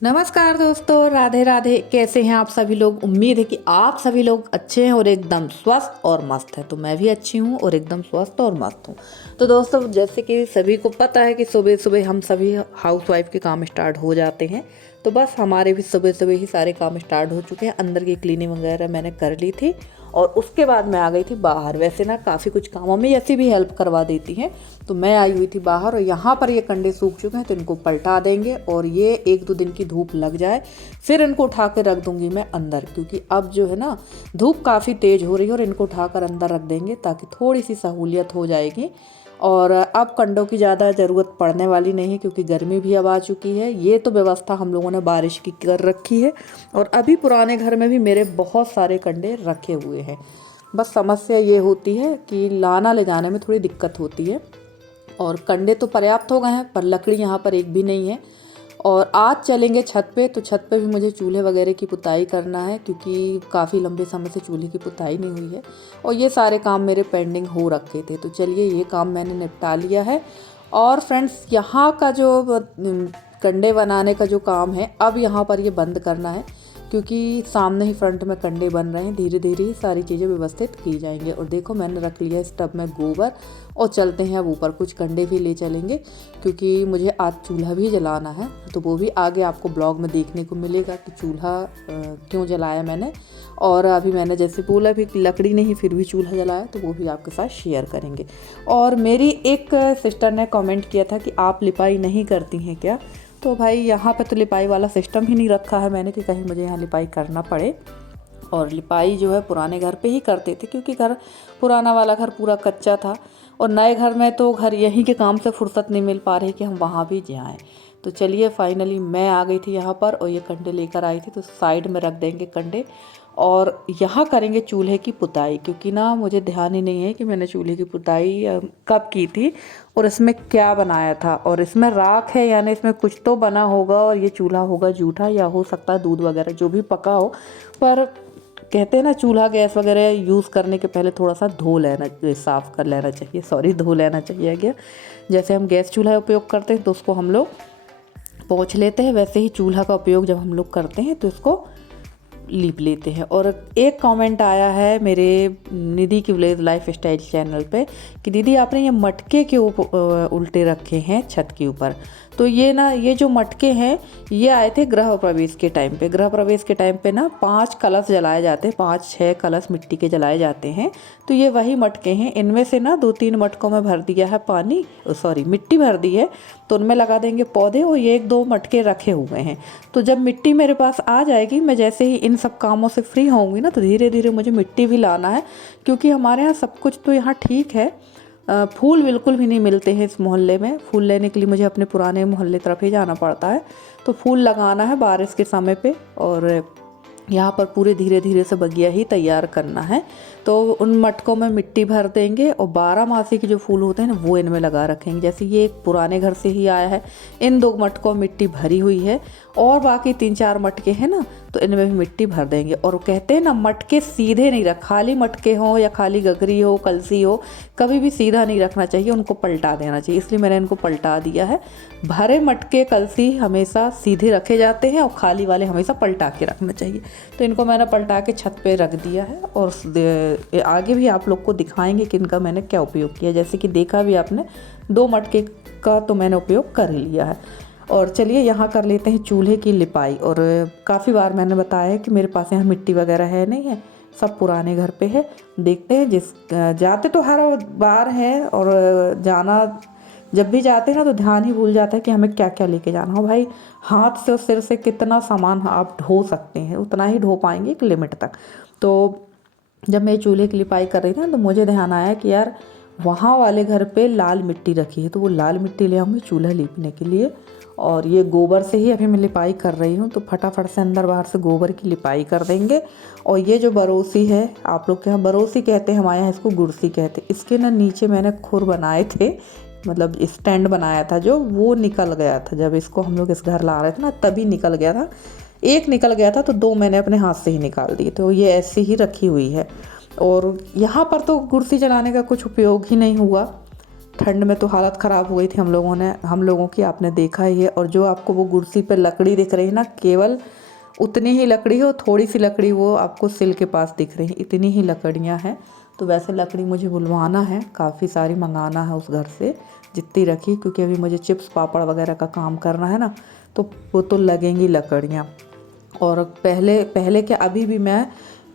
नमस्कार दोस्तों, राधे राधे। कैसे हैं आप सभी लोग? उम्मीद है कि आप सभी लोग अच्छे हैं और एकदम स्वस्थ और मस्त हैं। तो मैं भी अच्छी हूँ और एकदम स्वस्थ और मस्त हूँ। तो दोस्तों, जैसे कि सभी को पता है कि सुबह सुबह हम सभी हाउसवाइफ के काम स्टार्ट हो जाते हैं। तो बस हमारे भी सुबह सुबह ही सारे काम स्टार्ट हो चुके हैं। अंदर की क्लीनिंग वगैरह मैंने कर ली थी और उसके बाद मैं आ गई थी बाहर। वैसे ना काफ़ी कुछ कामों में ऐसी भी हेल्प करवा देती हैं। तो मैं आई हुई थी बाहर और यहाँ पर ये कंडे सूख चुके हैं, तो इनको पलटा देंगे और ये 1-2 दिन की धूप लग जाए फिर इनको उठा के रख दूंगी मैं अंदर, क्योंकि अब जो है ना धूप काफ़ी तेज़ हो रही है और इनको उठाकर अंदर रख देंगे ताकि थोड़ी सी सहूलियत हो जाएगी। और अब कंडों की ज़्यादा ज़रूरत पड़ने वाली नहीं है, क्योंकि गर्मी भी अब आ चुकी है। ये तो व्यवस्था हम लोगों ने बारिश की कर रखी है और अभी पुराने घर में भी मेरे बहुत सारे कंडे रखे हुए हैं। बस समस्या ये होती है कि लाना ले जाने में थोड़ी दिक्कत होती है। और कंडे तो पर्याप्त हो गए हैं पर लकड़ी यहाँ पर एक भी नहीं है। और आज चलेंगे छत पे, तो छत पे भी मुझे चूल्हे वगैरह की पुताई करना है, क्योंकि काफ़ी लंबे समय से चूल्हे की पुताई नहीं हुई है और ये सारे काम मेरे पेंडिंग हो रखे थे। तो चलिए, ये काम मैंने निपटा लिया है। और फ्रेंड्स, यहाँ का जो कंडे बनाने का जो काम है, अब यहाँ पर ये बंद करना है, क्योंकि सामने ही फ्रंट में कंडे बन रहे हैं। धीरे धीरे ही सारी चीज़ें व्यवस्थित की जाएंगी। और देखो, मैंने रख लिया इस टब में गोबर और चलते हैं अब ऊपर। कुछ कंडे भी ले चलेंगे, क्योंकि मुझे आज चूल्हा भी जलाना है। तो वो भी आगे आपको ब्लॉग में देखने को मिलेगा कि चूल्हा क्यों जलाया मैंने। और अभी मैंने जैसे बोला भी लकड़ी नहीं फिर भी चूल्हा जलाया, तो वो भी आपके साथ शेयर करेंगे। और मेरी एक सिस्टर ने कमेंट किया था कि आप लिपाई नहीं करती हैं क्या? तो भाई, यहाँ पे तो लिपाई वाला सिस्टम ही नहीं रखा है मैंने कि कहीं मुझे यहाँ लिपाई करना पड़े। और लिपाई जो है पुराने घर पे ही करते थे, क्योंकि घर पुराना वाला घर पूरा कच्चा था और नए घर में तो घर यहीं के काम से फुर्सत नहीं मिल पा रही कि हम वहाँ भी जाएं। तो चलिए, फाइनली मैं आ गई थी यहाँ पर और ये कंडे लेकर आई थी। तो साइड में रख देंगे कंडे और यहाँ करेंगे चूल्हे की पुताई, क्योंकि ना मुझे ध्यान ही नहीं है कि मैंने चूल्हे की पुताई कब की थी और इसमें क्या बनाया था। और इसमें राख है, यानी इसमें कुछ तो बना होगा और ये चूल्हा होगा जूठा, या हो सकता है दूध वगैरह जो भी पका हो। पर कहते हैं ना, चूल्हा गैस वगैरह यूज़ करने के पहले थोड़ा सा धो लेना, साफ़ कर लेना चाहिए। सॉरी, धो लेना चाहिए क्या? जैसे हम गैस चूल्हा उपयोग करते हैं तो उसको हम लोग पोंछ लेते हैं, वैसे ही चूल्हा का उपयोग जब हम लोग करते हैं तो इसको लीप लेते हैं। और एक कमेंट आया है मेरे निधि की विलेज लाइफ स्टाइल चैनल पे कि दीदी, आपने ये मटके क्यों उल्टे रखे हैं छत के ऊपर? तो ये जो मटके हैं, ये आए थे गृह प्रवेश के टाइम पे। गृह प्रवेश के टाइम पे ना 5 कलश जलाए जाते हैं, 5-6 कलश मिट्टी के जलाए जाते हैं। तो ये वही मटके हैं। इनमें से ना 2-3 मटकों में भर दिया है पानी, सॉरी मिट्टी भर दी है, तो उनमें लगा देंगे पौधे। और ये 1-2 मटके रखे हुए हैं। तो जब मिट्टी मेरे पास आ जाएगी, मैं जैसे ही इन सब कामों से फ्री होंगी ना, तो धीरे धीरे मुझे मिट्टी भी लाना है, क्योंकि हमारे यहाँ सब कुछ तो यहाँ ठीक है। फूल बिल्कुल भी नहीं मिलते हैं इस मोहल्ले में। फूल लेने के लिए मुझे अपने पुराने मोहल्ले तरफ ही जाना पड़ता है। तो फूल लगाना है बारिश के समय पे, और यहाँ पर पूरे धीरे धीरे से बगिया ही तैयार करना है। तो उन मटकों में मिट्टी भर देंगे और 12 मासी के जो फूल होते हैं ना, वो इनमें लगा रखेंगे। जैसे ये एक पुराने घर से ही आया है, इन 2 मटकों में मिट्टी भरी हुई है और बाकी 3-4 मटके हैं ना, तो इनमें भी मिट्टी भर देंगे। और कहते हैं ना, मटके सीधे नहीं रख, खाली मटके हो या खाली गगरी हो, कलसी हो, कभी भी सीधा नहीं रखना चाहिए, उनको पलटा देना चाहिए। इसलिए मैंने इनको पलटा दिया है। भरे मटके कलसी हमेशा सीधे रखे जाते हैं और खाली वाले हमेशा पलटा के रखना चाहिए। तो इनको मैंने पलटा के छत पे रख दिया है और आगे भी आप लोग को दिखाएंगे कि इनका मैंने क्या उपयोग किया। जैसे कि देखा भी आपने, 2 मटके का तो मैंने उपयोग कर लिया है। और चलिए, यहाँ कर लेते हैं चूल्हे की लिपाई। और काफ़ी बार मैंने बताया है कि मेरे पास यहाँ मिट्टी वगैरह है नहीं है, सब पुराने घर पे है। देखते हैं, जाते तो हर बार है और जाना जब भी जाते हैं ना तो ध्यान ही भूल जाता है कि हमें क्या क्या लेके जाना हो। भाई, हाथ से और सिर से कितना सामान आप ढो सकते हैं, उतना ही ढो पाएंगे एक लिमिट तक। तो जब मैं चूल्हे की लिपाई कर रही थी ना, तो मुझे ध्यान आया कि यार, वहाँ वाले घर पे लाल मिट्टी रखी है, तो वो लाल मिट्टी ले आऊँगी चूल्हा लीपने के लिए। और ये गोबर से ही अभी मैं लिपाई कर रही हूँ, तो फटाफट से अंदर बाहर से गोबर की लिपाई कर देंगे। और ये जो बरोसी है, आप लोग के यहाँ बरोसी कहते हैं, हमारे यहाँ इसको गुड़सी कहते हैं। इसके ना नीचे मैंने खुर बनाए थे, मतलब स्टैंड बनाया था जो, वो निकल गया था। जब इसको हम लोग इस घर ला रहे थे ना, तभी निकल गया था। एक निकल गया था तो 2 मैंने अपने हाथ से ही निकाल दिए। तो ये ऐसी ही रखी हुई है। और यहाँ पर तो कुर्सी जलाने का कुछ उपयोग ही नहीं हुआ, ठंड में तो हालत ख़राब हो गई थी हम लोगों की, आपने देखा ही है। और जो आपको वो कुर्सी पे लकड़ी दिख रही है ना, केवल उतनी ही लकड़ी हो, थोड़ी सी लकड़ी वो आपको सिल के पास दिख रही है, इतनी ही लकड़ियाँ हैं। तो वैसे लकड़ी मुझे बुलवाना है, काफ़ी सारी मंगाना है उस घर से, जितनी रखी, क्योंकि अभी मुझे चिप्स पापड़ वगैरह का काम करना है ना, तो वो तो लगेंगी लकड़ियाँ। और पहले पहले क्या, अभी भी मैं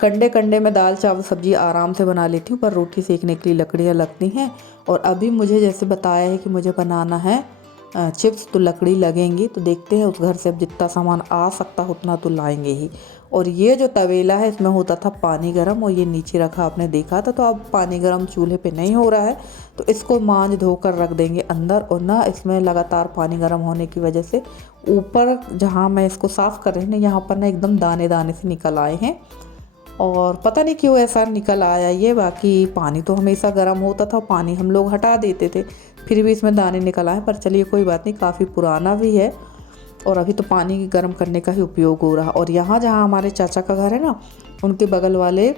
कंडे कंडे में दाल चावल सब्जी आराम से बना लेती हूँ, पर रोटी सेकने के लिए लकड़ियाँ लगती हैं। और अभी मुझे जैसे बताया है कि मुझे बनाना है चिप्स, तो लकड़ी लगेंगी। तो देखते हैं उस घर से अब जितना सामान आ सकता उतना तो लाएंगे ही। और ये जो तवेला है इसमें होता था पानी गर्म, और ये नीचे रखा आपने देखा था, तो अब पानी गर्म चूल्हे पे नहीं हो रहा है, तो इसको मांज धोकर रख देंगे अंदर। और ना इसमें लगातार पानी गर्म होने की वजह से ऊपर जहाँ मैं इसको साफ़ कर रही हूँ ना, यहाँ पर ना एकदम दाने दाने से निकल आए हैं, और पता नहीं क्यों ऐसा निकल आया ये। बाकी पानी तो हमेशा गर्म होता था, पानी हम लोग हटा देते थे, फिर भी इसमें दाने निकल आए। पर चलिए कोई बात नहीं, काफ़ी पुराना भी है, और अभी तो पानी गर्म करने का ही उपयोग हो रहा। और यहाँ जहाँ हमारे चाचा का घर है ना, उनके बगल वाले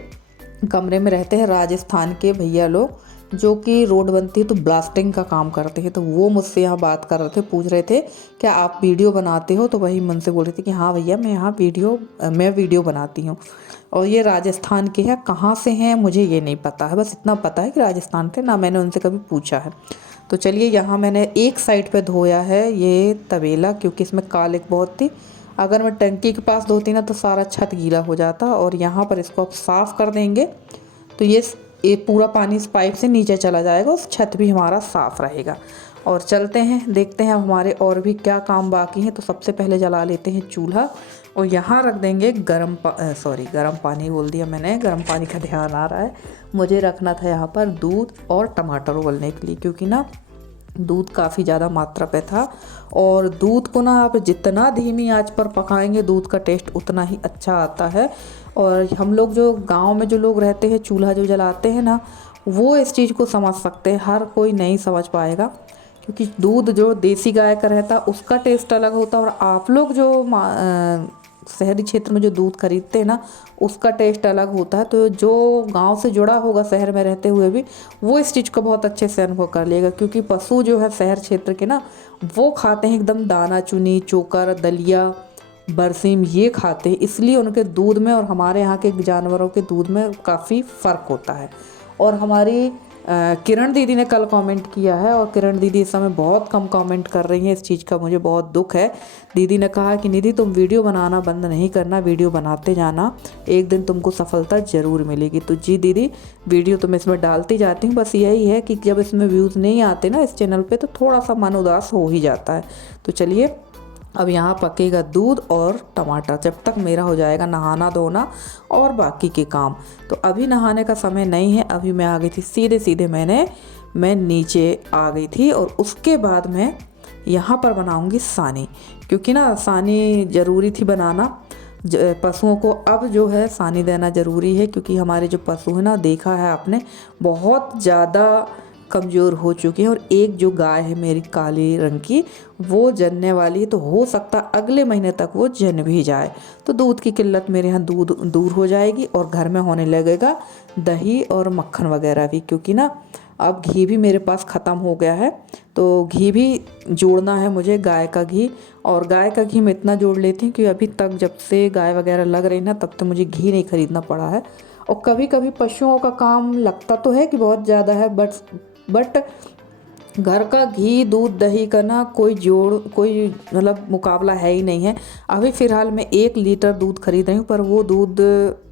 कमरे में रहते हैं राजस्थान के भैया लोग, जो कि रोड बनती है तो ब्लास्टिंग का काम करते हैं। तो वो मुझसे यहाँ बात कर रहे थे, पूछ रहे थे क्या आप वीडियो बनाते हो, तो वही मन से बोल रहे थे कि हाँ भैया मैं वीडियो बनाती हूँ। और ये राजस्थान के हैं, कहाँ से हैं मुझे ये नहीं पता है, बस इतना पता है कि राजस्थान थे, ना मैंने उनसे कभी पूछा है। तो चलिए, यहाँ मैंने एक साइड पे धोया है ये तवेला, क्योंकि इसमें कालिक बहुत थी। अगर मैं टंकी के पास धोती ना तो सारा छत गीला हो जाता। और यहाँ पर इसको अब साफ़ कर देंगे, तो ये पूरा पानी इस पाइप से नीचे चला जाएगा, उस छत भी हमारा साफ़ रहेगा। और चलते हैं, देखते हैं अब हमारे और भी क्या काम बाकी हैं। तो सबसे पहले जला लेते हैं चूल्हा, और यहाँ रख देंगे गर्म पानी बोल दिया मैंने, गर्म पानी का ध्यान आ रहा है। मुझे रखना था यहाँ पर दूध और टमाटर उबलने के लिए, क्योंकि ना दूध काफ़ी ज़्यादा मात्रा पे था। और दूध को ना आप जितना धीमी आंच पर पकाएंगे, दूध का टेस्ट उतना ही अच्छा आता है। और हम लोग जो गांव में जो लोग रहते हैं, चूल्हा जो जलाते हैं ना, वो इस चीज़ को समझ सकते हैं, हर कोई नहीं समझ पाएगा, क्योंकि दूध जो देसी गाय का रहता है उसका टेस्ट अलग होता है, और आप लोग जो शहरी क्षेत्र में जो दूध खरीदते हैं ना, उसका टेस्ट अलग होता है। तो जो गांव से जुड़ा होगा शहर में रहते हुए भी, वो इस चीज़ को बहुत अच्छे से अनुभव कर लेगा। क्योंकि पशु जो है शहर क्षेत्र के ना, वो खाते हैं एकदम दाना चुनी, चोकर, दलिया, बरसीम, ये खाते हैं, इसलिए उनके दूध में और हमारे यहाँ के जानवरों के दूध में काफ़ी फ़र्क होता है। और हमारी किरण दीदी ने कल कमेंट किया है, और किरण दीदी इस समय बहुत कम कमेंट कर रही हैं, इस चीज़ का मुझे बहुत दुख है। दीदी ने कहा कि निधि तुम वीडियो बनाना बंद नहीं करना, वीडियो बनाते जाना, एक दिन तुमको सफलता ज़रूर मिलेगी। तो जी दीदी, वीडियो तो मैं इसमें डालती जाती हूँ, बस यही है कि जब इसमें व्यूज़ नहीं आते ना इस चैनल पे, तो थोड़ा सा मन उदास हो ही जाता है। तो चलिए, अब यहाँ पकेगा दूध और टमाटर, जब तक मेरा हो जाएगा नहाना धोना और बाकी के काम। तो अभी नहाने का समय नहीं है, अभी मैं आ गई थी सीधे मैं नीचे आ गई थी। और उसके बाद मैं यहाँ पर बनाऊँगी सानी, क्योंकि ना सानी ज़रूरी थी बनाना। पशुओं को अब जो है सानी देना ज़रूरी है, क्योंकि हमारे जो पशु हैं ना, देखा है आपने, बहुत ज़्यादा कमज़ोर हो चुके हैं। और एक जो गाय है मेरी काली रंग की, वो जनने वाली है, तो हो सकता अगले महीने तक वो जन भी जाए। तो दूध की किल्लत मेरे यहाँ दूध दूर हो जाएगी, और घर में होने लगेगा दही और मक्खन वगैरह भी। क्योंकि ना अब घी भी मेरे पास ख़त्म हो गया है, तो घी भी जोड़ना है मुझे, गाय का घी। और गाय का घी मैं इतना जोड़ लेती हूँ कि अभी तक जब से गाय वगैरह लग रही ना, तब तो मुझे घी नहीं खरीदना पड़ा है। और कभी कभी पशुओं का काम लगता तो है कि बहुत ज़्यादा है, बट घर का घी दूध दही का ना कोई मतलब मुकाबला है ही नहीं है। अभी फ़िलहाल मैं 1 लीटर दूध खरीद रही हूँ, पर वो दूध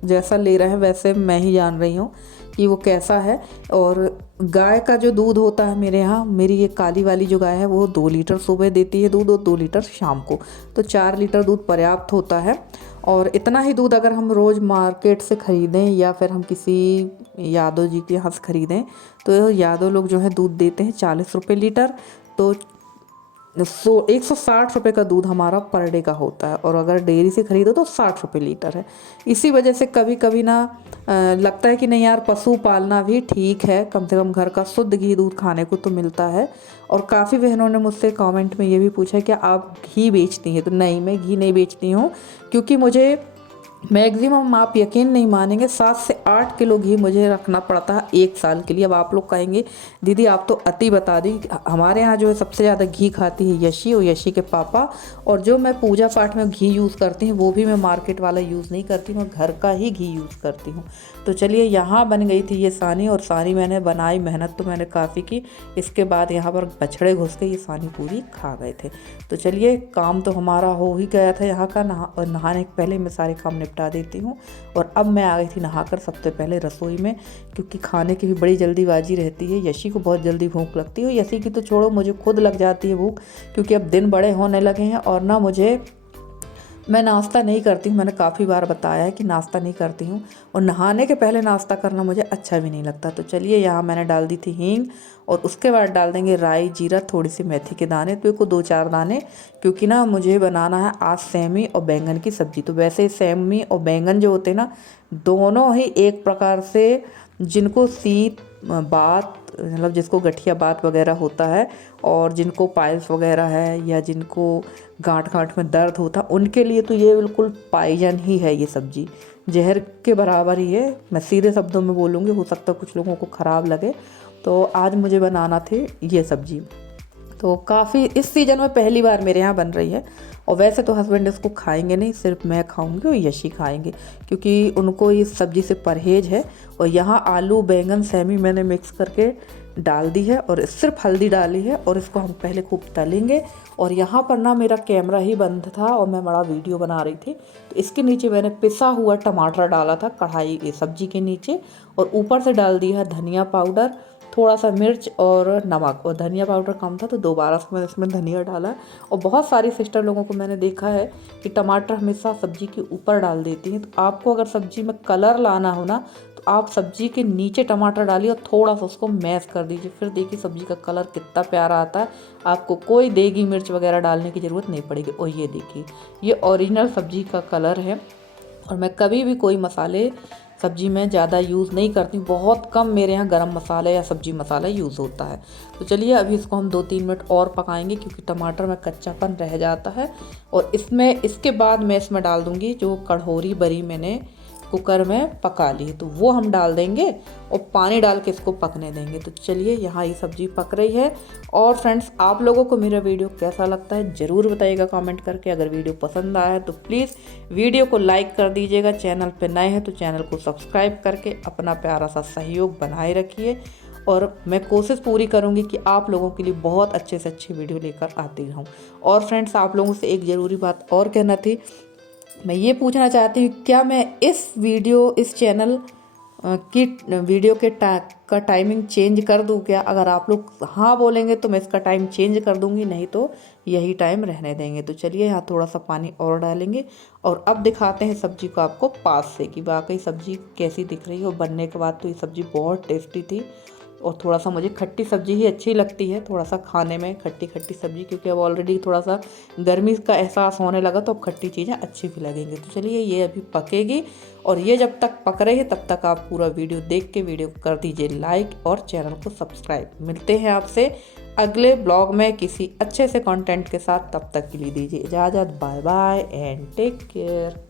जैसा ले रहे हैं वैसे मैं ही जान रही हूँ कि वो कैसा है। और गाय का जो दूध होता है मेरे यहाँ, मेरी ये काली वाली जो गाय है, वो 2 लीटर सुबह देती है दूध, और 2 लीटर शाम को, तो 4 लीटर दूध पर्याप्त होता है। और इतना ही दूध अगर हम रोज़ मार्केट से ख़रीदें, या फिर हम किसी यादव जी के यहाँ से ख़रीदें, तो यादव लोग जो है दूध देते हैं 40 रुपये लीटर। तो 160 रुपये का दूध हमारा पर डे का होता है, और अगर डेयरी से ख़रीदो तो 60 रुपये लीटर है। इसी वजह से कभी कभी ना लगता है कि नहीं यार, पशु पालना भी ठीक है, कम से कम घर का शुद्ध घी दूध खाने को तो मिलता है। और काफ़ी बहनों ने मुझसे कमेंट में ये भी पूछा कि आप घी बेचती हैं, तो नहीं, मैं घी नहीं बेचती हूँ, क्योंकि मुझे मैक्सिमम आप यकीन नहीं मानेंगे 7 से 8 किलो घी मुझे रखना पड़ता है 1 साल के लिए। अब आप लोग कहेंगे दीदी आप तो अति बता दी। हमारे यहाँ जो है सबसे ज़्यादा घी खाती है यशी और यशी के पापा। और जो मैं पूजा पाठ में घी यूज़ करती हूँ वो भी मैं मार्केट वाला यूज़ नहीं करती हूँ, घर का ही घी यूज़ करती हूँ। तो चलिए यहाँ बन गई थी ये सानी, और सानी मैंने बनाई, मेहनत तो मैंने काफ़ी की। इसके बाद यहाँ पर बछड़े घुस के ये सानी पूरी खा गए थे। तो चलिए काम तो हमारा हो ही गया था यहाँ का। नहाने के पहले मैं सारे काम निपटा देती हूँ। और अब मैं आ गई थी नहाकर सबसे पहले रसोई में, क्योंकि खाने की भी बड़ी जल्दीबाजी रहती है। यशी को बहुत जल्दी भूख लगती है, यशी की तो छोड़ो मुझे खुद लग जाती है भूख, क्योंकि अब दिन बड़े होने लगे हैं। और ना मैं नाश्ता नहीं करती हूँ, मैंने काफ़ी बार बताया है कि नाश्ता नहीं करती हूँ, और नहाने के पहले नाश्ता करना मुझे अच्छा भी नहीं लगता। तो चलिए यहाँ मैंने डाल दी थी हींग, और उसके बाद डाल देंगे राई, जीरा, थोड़ी सी मेथी के दाने, तो को 2-4 दाने, क्योंकि ना मुझे बनाना है आज सेमी और बैंगन की सब्ज़ी। तो वैसे सेमी और बैंगन जो होते हैं ना, दोनों ही एक प्रकार से, जिनको शीत बात मतलब जिसको गठिया बात वगैरह होता है, और जिनको पाइल्स वगैरह है, या जिनको गांठ में दर्द होता, उनके लिए तो ये बिल्कुल पाइजन ही है। ये सब्ज़ी जहर के बराबर ही है। मैं सीधे शब्दों में बोलूँगी, हो सकता है कुछ लोगों को ख़राब लगे। तो आज मुझे बनाना थी ये सब्ज़ी, तो काफ़ी इस सीज़न में पहली बार मेरे यहाँ बन रही है। और वैसे तो हस्बैंड इसको खाएंगे नहीं, सिर्फ मैं खाऊंगी और यशी खाएंगे, क्योंकि उनको इस सब्ज़ी से परहेज है। और यहाँ आलू बैंगन सेमी मैंने मिक्स करके डाल दी है, और सिर्फ हल्दी डाली है, और इसको हम पहले खूब तलेंगे। और यहाँ पर ना मेरा कैमरा ही बंद था और मैं बड़ा वीडियो बना रही थी, तो इसके नीचे मैंने पिसा हुआ टमाटर डाला था कढ़ाई सब्जी के नीचे, और ऊपर से डाल दिया धनिया पाउडर, थोड़ा सा मिर्च और नमक। और धनिया पाउडर कम था तो दोबारा से मैंने इसमें धनिया डाला। और बहुत सारी सिस्टर लोगों को मैंने देखा है कि टमाटर हमेशा सब्जी के ऊपर डाल देती हैं। तो आपको अगर सब्जी में कलर लाना हो ना, तो आप सब्जी के नीचे टमाटर डालिए और थोड़ा सा उसको मैश कर दीजिए, फिर देखिए सब्जी का कलर कितना प्यारा आता है। आपको कोई देगी मिर्च वगैरह डालने की ज़रूरत नहीं पड़ेगी। और ये देखिए, ये ओरिजिनल सब्जी का कलर है। और मैं कभी भी कोई मसाले सब्जी में ज़्यादा यूज़ नहीं करती, बहुत कम मेरे यहाँ गरम मसाला या सब्जी मसाला यूज़ होता है। तो चलिए अभी इसको हम 2-3 मिनट और पकाएंगे, क्योंकि टमाटर में कच्चापन रह जाता है। और इसके बाद मैं इसमें डाल दूँगी जो कढ़ोरी बरी मैंने कुकर में पका ली, तो वो हम डाल देंगे और पानी डाल के इसको पकने देंगे। तो चलिए यहाँ ये सब्ज़ी पक रही है। और फ्रेंड्स, आप लोगों को मेरा वीडियो कैसा लगता है ज़रूर बताइएगा कमेंट करके। अगर वीडियो पसंद आया है तो प्लीज़ वीडियो को लाइक कर दीजिएगा। चैनल पे नए हैं तो चैनल को सब्सक्राइब करके अपना प्यारा सा सहयोग बनाए रखिए। और मैं कोशिश पूरी करूंगी कि आप लोगों के लिए बहुत अच्छे से अच्छी वीडियो लेकर आती रहूं। और फ्रेंड्स, आप लोगों से एक ज़रूरी बात और कहना थी, मैं ये पूछना चाहती हूँ, क्या मैं इस चैनल की वीडियो का टाइमिंग चेंज कर दूँ क्या? अगर आप लोग हाँ बोलेंगे तो मैं इसका टाइम चेंज कर दूँगी, नहीं तो यही टाइम रहने देंगे। तो चलिए यहाँ थोड़ा सा पानी और डालेंगे, और अब दिखाते हैं सब्ज़ी को आपको पास से कि वाकई सब्ज़ी कैसी दिख रही है। और बनने के बाद तो ये सब्ज़ी बहुत टेस्टी थी। और थोड़ा सा मुझे खट्टी सब्ज़ी ही अच्छी लगती है, थोड़ा सा खाने में खट्टी सब्ज़ी, क्योंकि अब ऑलरेडी थोड़ा सा गर्मी का एहसास होने लगा तो अब खट्टी चीज़ें अच्छी भी लगेंगी। तो चलिए ये अभी पकेगी, और ये जब तक पक रही है तब तक आप पूरा वीडियो देख के वीडियो कर दीजिए लाइक और चैनल को सब्सक्राइब। मिलते हैं आपसे अगले ब्लॉग में किसी अच्छे से कंटेंट के साथ, तब तक के लिए दीजिए इजाज़त। Bye bye and take care.